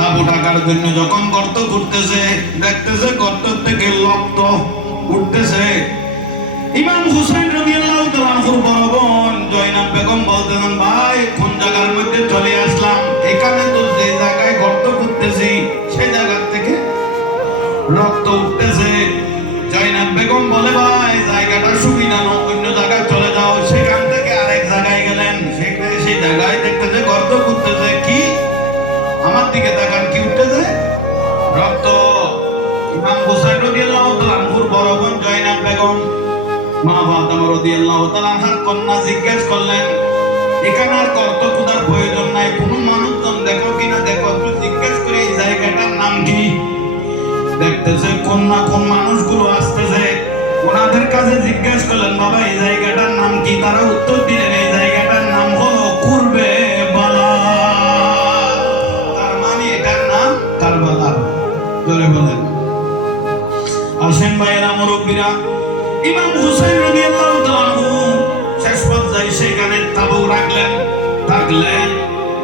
তাবু টাকার জন্য যখন গর্ত করতেছে দেখতেছে গর্ত থেকে রক্ত উঠতেছে। ইমাম হুসেন রাদিয়াল্লাহু তাআলা আনহুর বড় জয়নাব বেগম বলতেন ভাই, কোন জায়গার মধ্যে চলে আসলাম? এখানে তো যে জায়গায় গর্ত করতেছি সেই জায়গা থেকে রক্ত উঠতেছে। জয়নাব বেগম বলে আমার দিকে তাকান, কি উঠতেছে? রক্ত। ইমাম হুসাইন রাদিয়াল্লাহু তাআলা আনহুর বড় বোন জয়নাব বেগম, মা ফাতেমা রাদিয়াল্লাহু তাআলা আনহার কন্যা জিজ্ঞেস করলেন, এখানে আর কর্ত খুদার প্রয়োজন নাই? কোনো মানুষজন দেখো কিনা দেখো, একটু জিজ্ঞেস করে এই জায়গাটার নাম কি? দেখতেছে, কোন না কোন মানুষগুলো আসতেছে। ওনাদের কাছে জিজ্ঞেস করলেন, বাবা, এই জায়গাটার নাম কি? তারা উত্তর দিলেন করে বলেন। আসেন ভাইয়েরা, মুরব্বীরা। ইমাম হুসাইন রাদিয়াল্লাহু তাআলা শেষ পর্যায়ে সেখানে তাবু রাখলেন থাকলেন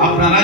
আপনারা